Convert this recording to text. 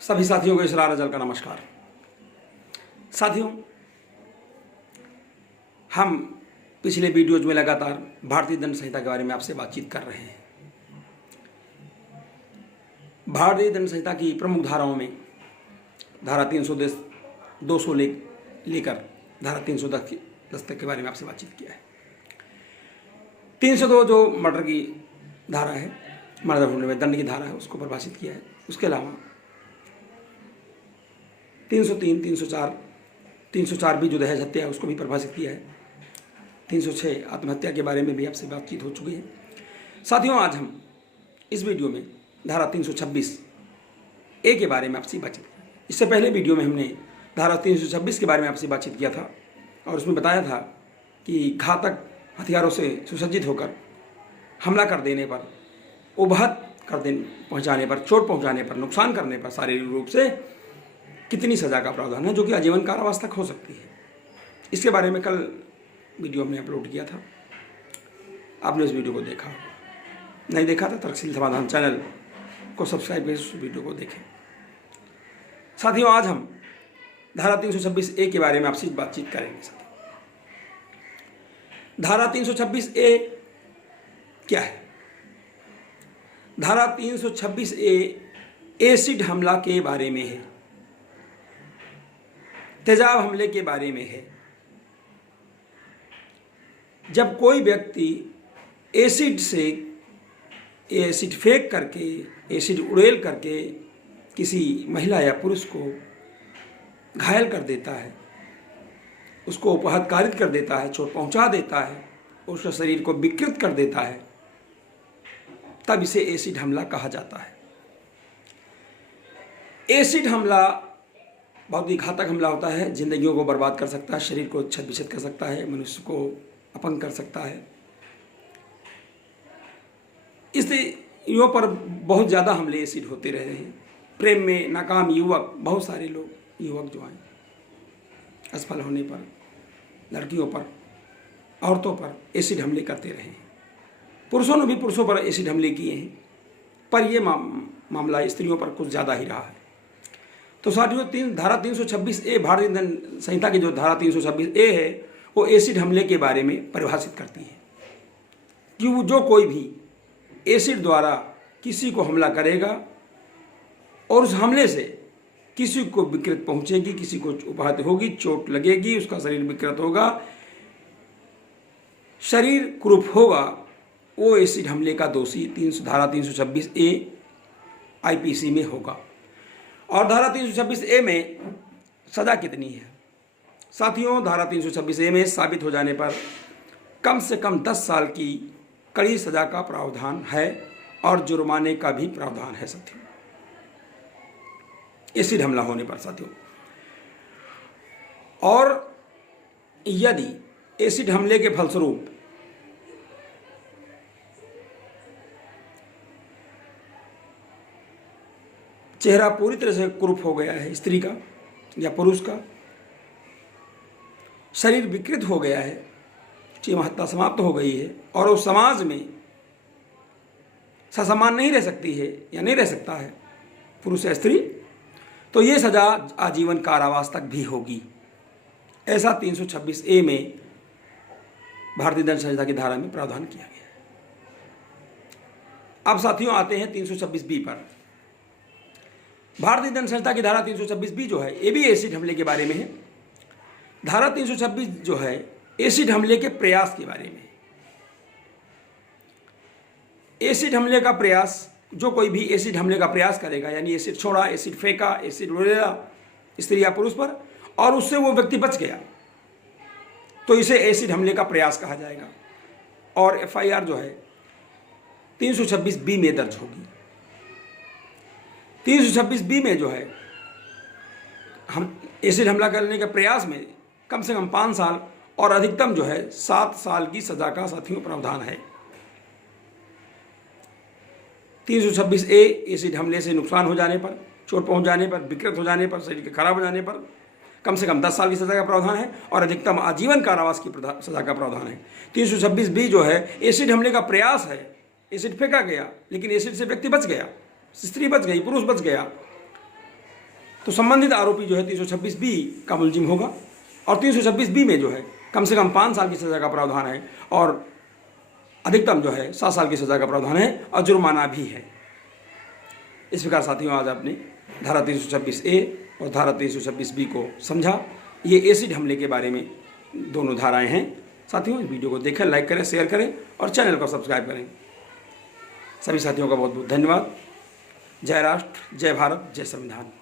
सभी साथियों को इसरार अजल का नमस्कार। साथियों, हम पिछले वीडियोज में लगातार भारतीय दंड संहिता के बारे में आपसे बातचीत कर रहे हैं। भारतीय दंड संहिता की प्रमुख धाराओं में धारा 200 लेकर धारा 310 तक के बारे में आपसे बातचीत किया है। 302 जो मर्डर की धारा है, मर्डर होने में दंड की धारा है, उसको परिभाषित किया है। उसके अलावा 303, 304 भी जो दहेज हत्या है उसको भी परिभाषित किया है। 306 आत्महत्या के बारे में भी आपसे बातचीत हो चुकी है। साथियों, आज हम इस वीडियो में धारा 326 के बारे में आपसे बातचीत की। इससे पहले वीडियो में हमने धारा 326 के बारे में आपसे बातचीत किया था और उसमें बताया था कि घातक हथियारों से सुसज्जित होकर हमला कर देने पर, उबाहत पहुंचाने पर, चोट पहुंचाने पर, नुकसान करने पर शारीरिक रूप से कितनी सज़ा का प्रावधान है, जो कि आजीवन कारावास तक हो सकती है। इसके बारे में कल वीडियो हमने अपलोड किया था। आपने उस वीडियो को देखा, नहीं देखा था तर्कशील समाधान चैनल को सब्सक्राइब कर उस वीडियो को देखें। साथियों, आज हम धारा 326 के बारे में आपसे बातचीत करेंगे। साथियों, धारा 326 क्या है? धारा 326 एसिड हमला के बारे में है, तेजाब हमले के बारे में है। जब कोई व्यक्ति एसिड फेंक करके, एसिड उड़ेल करके किसी महिला या पुरुष को घायल कर देता है, उसको उपहतकारित कर देता है, चोट पहुंचा देता है, उसके शरीर को विकृत कर देता है, तब इसे एसिड हमला कहा जाता है। एसिड हमला बहुत ही घातक हमला होता है। जिंदगियों को बर्बाद कर सकता है, शरीर को छत विछत कर सकता है, मनुष्य को अपंग कर सकता है। इसलिए पर बहुत ज़्यादा हमले एसिड होते रहे हैं। प्रेम में नाकाम युवक, बहुत सारे लोग युवक जो हैं असफल होने पर, लड़कियों पर, औरतों पर एसिड हमले करते रहे हैं। पुरुषों ने भी पुरुषों पर एसिड हमले किए हैं, पर यह मामला स्त्रियों पर कुछ ज़्यादा ही रहा है। तो साथियों, धारा 326 भारतीय दंड संहिता की जो धारा 326 है वो एसिड हमले के बारे में परिभाषित करती है कि जो कोई भी एसिड द्वारा किसी को हमला करेगा और उस हमले से किसी को विकृत पहुंचेगी, किसी को उपाहत होगी, चोट लगेगी, उसका शरीर विकृत होगा, शरीर कुरूप होगा, वो एसिड हमले का दोषी धारा 326 आईपीसी में होगा। और धारा 326 में सज़ा कितनी है? साथियों, धारा 326 में साबित हो जाने पर कम से कम 10 साल की कड़ी सज़ा का प्रावधान है और जुर्माने का भी प्रावधान है। साथियों, एसिड हमला होने पर साथियों, और यदि एसिड हमले के फलस्वरूप चेहरा पूरी तरह से कुरूप हो गया है स्त्री का या पुरुष का, शरीर विकृत हो गया है, महत्ता समाप्त हो गई है और उस समाज में ससमान नहीं रह सकती है या नहीं रह सकता है पुरुष या स्त्री, तो ये सज़ा आजीवन कारावास तक भी होगी। ऐसा 326 में भारतीय दंड संहिता की धारा में प्रावधान किया गया है। अब साथियों, आते हैं 326 पर। भारतीय दंड संहिता की धारा 326 जो है, ये भी एसिड हमले के बारे में है। धारा 326 जो है एसिड हमले के प्रयास के बारे में। एसिड हमले का प्रयास, जो कोई भी एसिड हमले का प्रयास करेगा, यानी एसिड छोड़ा, एसिड फेंका, एसिड उड़ेला स्त्री या पुरुष पर और उससे वो व्यक्ति बच गया, तो इसे एसिड हमले का प्रयास कहा जाएगा और FIR जो है 326 में दर्ज होगी। 326 में जो है हम एसिड हमला करने के प्रयास में कम से कम 5 साल और अधिकतम जो है 7 साल की सजा का साथियों प्रावधान है। 326 एसिड हमले से नुकसान हो जाने पर, चोट पहुंच जाने पर, विकृत हो जाने पर, शरीर के खराब हो जाने पर कम से कम 10 साल की सजा का प्रावधान है और अधिकतम आजीवन कारावास की सजा का प्रावधान है। 326 जो है एसिड हमले का प्रयास है, एसिड फेंका गया लेकिन एसिड से व्यक्ति बच गया, स्त्री बच गई, पुरुष बच गया, तो संबंधित आरोपी जो है 326B का मुलजिम होगा। और 326B में जो है कम से कम 5 साल की सज़ा का प्रावधान है और अधिकतम जो है 7 साल की सज़ा का प्रावधान है और जुर्माना भी है। इस प्रकार साथियों आज आपने धारा 326A और धारा 326B को समझा। ये एसिड हमले के बारे में दोनों धाराएं हैं। साथियों इस वीडियो को देखें, लाइक करें, शेयर करें और चैनल को सब्सक्राइब करें। सभी साथियों का बहुत बहुत धन्यवाद। जय राष्ट्र, जय भारत, जय संविधान।